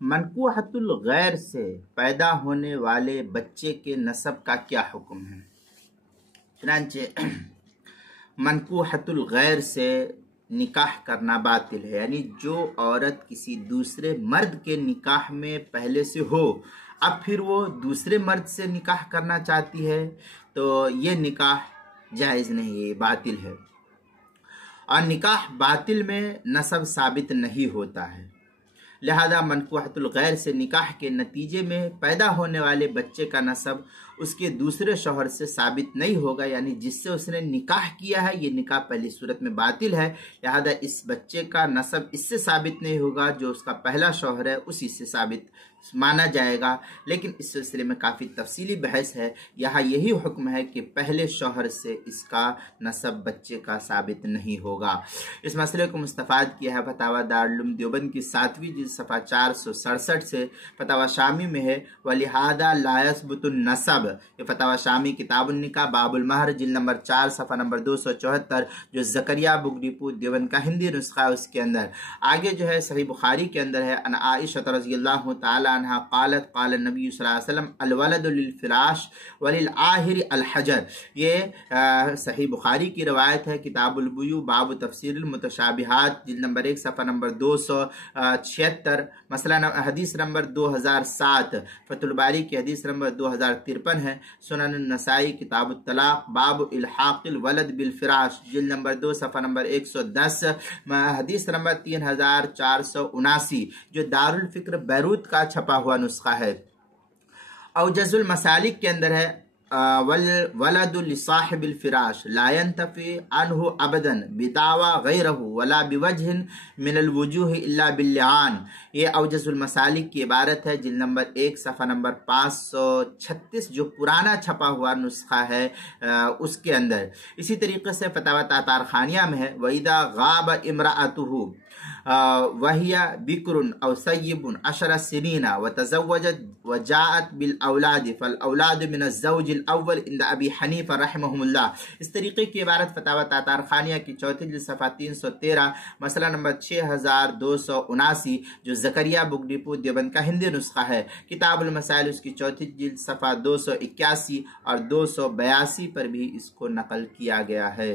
मनकूहतुल गैर से पैदा होने वाले बच्चे के नसब का क्या हुक्म है। चुनांचे मनकूहतुल गैर से निकाह करना बातिल है, यानी जो औरत किसी दूसरे मर्द के निकाह में पहले से हो, अब फिर वो दूसरे मर्द से निकाह करना चाहती है तो ये निकाह जायज़ नहीं है, बातिल है। और निकाह बातिल में नसब साबित नहीं होता है। लिहाजा मनकूहतुल गैर से निकाह के नतीजे में पैदा होने वाले बच्चे का नसब उसके दूसरे शौहर से साबित नहीं होगा, यानी जिससे उसने निकाह किया है ये निकाह पहली सूरत में बातिल है। लिहाजा इस बच्चे का नसब इससे साबित नहीं होगा, जो उसका पहला शौहर है उसी से साबित माना जाएगा। लेकिन इस सिलसिले में काफ़ी तफसीली बहस है। यहाँ यही हुक्म है कि पहले शौहर से इसका नसब बच्चे का साबित नहीं होगा। इस मसले को मुस्तफ़ाद किया है फतावा दारुल उलूम देवबंद की 7वीं जिल्द सफ़ा 467 से। फतावा शामी में है वलिहादा ला यसबुतुन नसब, ये फतावा शामी किताबुन निकाह बाबुल महर जिल्द नंबर 4 सफ़ा नंबर 274, जो ज़करिया बुगरीपुर देवबंद का हिंदी नुस्खा है उसके अंदर। आगे जो है सही बुखारी के अंदर है अन आइशा रज़ियल्लाहु ताला अन्हा क़ालत क़ाल नबी सल्लल्लाहु अलैहि वसल्लम अल वलदु लिल फ़िराश वलिल आहिर अल हजर। ये सही बुखारी की रवायत है, किताबुल बुयू बाब तफसीरुल मुतशाबिहात जिल्द नंबर 1 सफ़ा नंबर 276, मसला हदीस नंबर 2007, फतुल बारी की हदीस नंबर 2053 है। सुनन नसाई किताबुत तलाक बाब इल्हाक़िल वलद बिल फ़िराश जिल्द नंबर 2 सफ़ा नंबर 110, हदीस नंबर 3479, जो दारुल फ़िक्र बैरूत का छपा हुआ नुस्खा है। औजजुल मसालिक के अंदर है वलदु लिसाहिबिल फ़िराश ला यंतफ़ी अन्हु अबदन बिदावा गैरहु वला बिवजहिन मिनल वुजूह इल्ला बिल्लिआन। ये औजजुल मसालिक की इबारत है, जिल्द नंबर 1 सफ़ा नंबर 536, जो पुराना छपा हुआ नुस्खा है उसके अंदर। इसी तरीके से फतावा तातार खानिया में है वइदा गाब इमराअतुहु वहिया बिक्रुन औ सय्यिबुन अशरा सिनीना व तज़व्वजत व जाअत बिल औलाद फल औलाद मिन अज़्ज़ौजिल अव्वल इंद अबी हनीफा रहमहुल्लाह। इस तरीके की इबारत फतावा तातार खानिया की 4th जिल्द सफ़ा 313, मसला नंबर 6279, जो ज़करिया बुगरीपुर देवबंद का हिंदी नुस्खा है। किताबुल मसाइल उसकी 4th जिल्द सफ़ा 281 और 282 पर भी इसको नकल किया गया है।